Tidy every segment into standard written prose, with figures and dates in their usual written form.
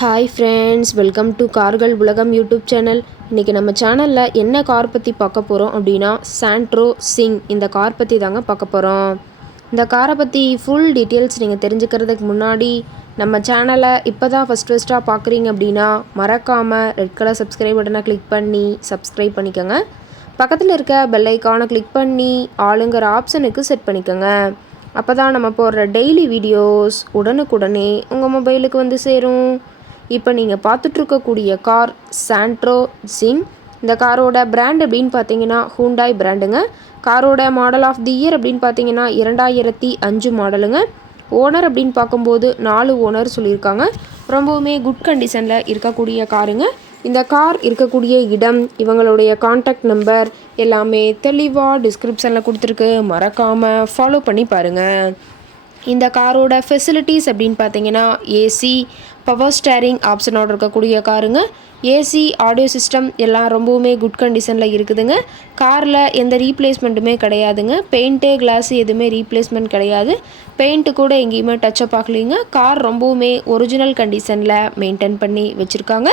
Hi friends, welcome to கார்கள் உலகம் YouTube channel. இன்றைக்கி நம்ம சேனலில் என்ன கார் பற்றி பார்க்க போகிறோம் அப்படின்னா சாண்ட்ரோ சிங் இந்த கார் பற்றி தாங்க பார்க்க போகிறோம். இந்த காரை பற்றி ஃபுல் டீட்டெயில்ஸ் நீங்கள் தெரிஞ்சுக்கிறதுக்கு முன்னாடி நம்ம சேனலை இப்போ தான் ஃபஸ்ட்டாக பார்க்குறீங்க அப்படின்னா மறக்காமல் ரெட் கலர் சப்ஸ்கிரைப் பட்டனை கிளிக் பண்ணி சப்ஸ்கிரைப் பண்ணிக்கோங்க. பக்கத்தில் இருக்க பெல் ஐக்கானை கிளிக் பண்ணி ஆளுங்கிற ஆப்ஷனுக்கு செட் பண்ணிக்கோங்க. அப்போ தான் நம்ம போடுற டெய்லி வீடியோஸ் உடனுக்குடனே உங்கள் மொபைலுக்கு வந்து சேரும். இப்போ நீங்கள் பார்த்துட்ருக்கக்கூடிய கார் சாண்ட்ரோ சிங். இந்த காரோட பிராண்ட் அப்படின்னு பார்த்தீங்கன்னா ஹூண்டாய் பிராண்டுங்க. காரோட மாடல் ஆஃப் தி இயர் அப்படின்னு பார்த்தீங்கன்னா 2005 மாடலுங்க. ஓனர் அப்படின்னு பார்க்கும்போது 4 ஓனர் சொல்லியிருக்காங்க. ரொம்பவுமே குட் கண்டிஷனில் இருக்கக்கூடிய காருங்க. இந்த கார் இருக்கக்கூடிய இடம், இவங்களுடைய காண்டாக்ட் நம்பர் எல்லாமே தெளிவாக டிஸ்கிரிப்ஷனில் கொடுத்துருக்கு. மறக்காமல் ஃபாலோ பண்ணி பாருங்கள். இந்த காரோட ஃபெசிலிட்டிஸ் அப்படின்னு பார்த்தீங்கன்னா ஏசி, பவர் ஸ்டேரிங் ஆப்ஷனோடு இருக்கக்கூடிய காருங்க. ஏசி, ஆடியோ சிஸ்டம் எல்லாம் ரொம்பவுமே குட் கண்டிஷனில் இருக்குதுங்க. காரில் எந்த ரீப்ளேஸ்மெண்ட்டுமே கிடையாதுங்க. பெயிண்ட்டு, கிளாஸு எதுவுமே ரீப்ளேஸ்மெண்ட் கிடையாது. பெயிண்ட்டு கூட எங்கேயுமே டச்சப் ஆகலைங்க. கார் ரொம்பவுமே ஒரிஜினல் கண்டிஷனில் மெயின்டைன் பண்ணி வச்சுருக்காங்க.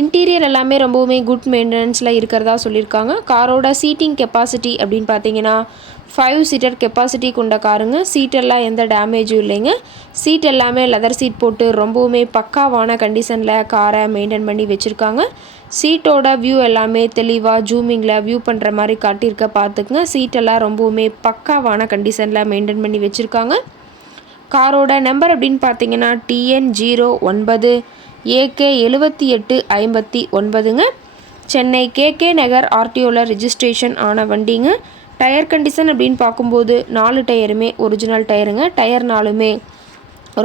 இன்டீரியர் எல்லாமே ரொம்பவுமே குட் மெயின்டெனன்ஸில் இருக்கிறதா சொல்லியிருக்காங்க. காரோட சீட்டிங் கெப்பாசிட்டி அப்படின்னு பார்த்தீங்கன்னா 5 சீட்டர் கெப்பாசிட்டி கொண்ட காருங்க. சீட்டெல்லாம் எந்த டேமேஜும் இல்லைங்க. சீட் எல்லாமே லெதர் சீட் போட்டு ரொம்பவுமே பக்காவான கண்டிஷனில் காரை மெயின்டைன் பண்ணி வச்சுருக்காங்க. சீட்டோட வியூ எல்லாமே தெளிவாக ஜூமிங்கில் வியூ பண்ணுற மாதிரி காட்டியிருக்க பார்த்துக்குங்க. சீட்டெல்லாம் ரொம்பவுமே பக்காவான கண்டிஷனில் மெயின்டைன் பண்ணி வச்சுருக்காங்க. காரோட நம்பர் அப்படின்னு பார்த்தீங்கன்னா TN09 AK 7859ங்க. சென்னை KK நகர் RTOவில் ரிஜிஸ்ட்ரேஷன் ஆன வண்டிங்க. டயர் கண்டிஷன் அப்படின்னு பார்க்கும்போது 4 டயருமே ஒரிஜினல் டயருங்க. டயர் 4மே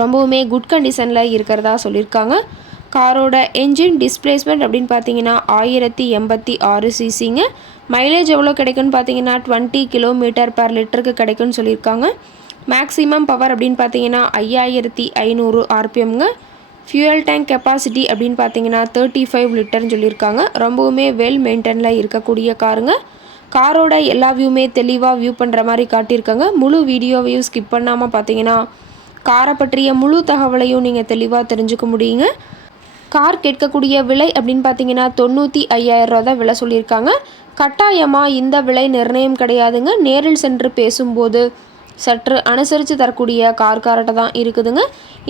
ரொம்பவுமே குட் கண்டிஷனில் இருக்கிறதா சொல்லியிருக்காங்க. காரோட என்ஜின் டிஸ்பிளேஸ்மெண்ட் அப்படின்னு பார்த்தீங்கன்னா 1086 சிசிங்க. மைலேஜ் எவ்வளோ கிடைக்குன்னு பார்த்தீங்கன்னா 20 km/லிட்டருக்கு கிடைக்குன்னு சொல்லியிருக்காங்க. மேக்ஸிமம் பவர் அப்படின்னு பார்த்தீங்கன்னா 5500 RPMங்க. ஃபியூயல் டேங்க் கெப்பாசிட்டி அப்படின்னு பார்த்தீங்கன்னா 35 லிட்டர்னு சொல்லியிருக்காங்க. ரொம்பவுமே வெல் மெயின்டெனில் இருக்கக்கூடிய காருங்க. காரோட எல்லா வியூமே தெளிவாக வியூ பண்ணுற மாதிரி காட்டியிருக்காங்க. முழு வீடியோவையும் ஸ்கிப் பண்ணாமல் பார்த்தீங்கன்னா காரை பற்றிய முழு தகவலையும் நீங்கள் தெளிவாக தெரிஞ்சுக்க முடியுங்க. கார் கேட்கக்கூடிய விலை அப்படின்னு பார்த்தீங்கன்னா 95,000 ரூபா தான் விலை சொல்லியிருக்காங்க. கட்டாயமாக இந்த விலை நிர்ணயம் கிடையாதுங்க. நேரில் சென்று பேசும்போது சற்று அனுசரித்து தரக்கூடிய கார்கிட்ட தான் இருக்குதுங்க.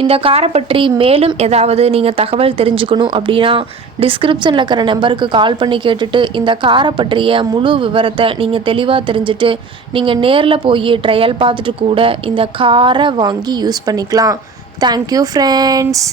இந்த காரை பற்றி மேலும் ஏதாவது நீங்கள் தகவல் தெரிஞ்சுக்கணும் அப்படின்னா டிஸ்கிரிப்ஷனில் இருக்கிற நம்பருக்கு கால் பண்ணி கேட்டுட்டு இந்த காரை பற்றிய முழு விவரத்தை நீங்கள் தெளிவாக தெரிஞ்சுட்டு நீங்கள் நேரில் போய் ட்ரையல் பார்த்துட்டு கூட இந்த காரை வாங்கி யூஸ் பண்ணிக்கலாம். Thank you friends.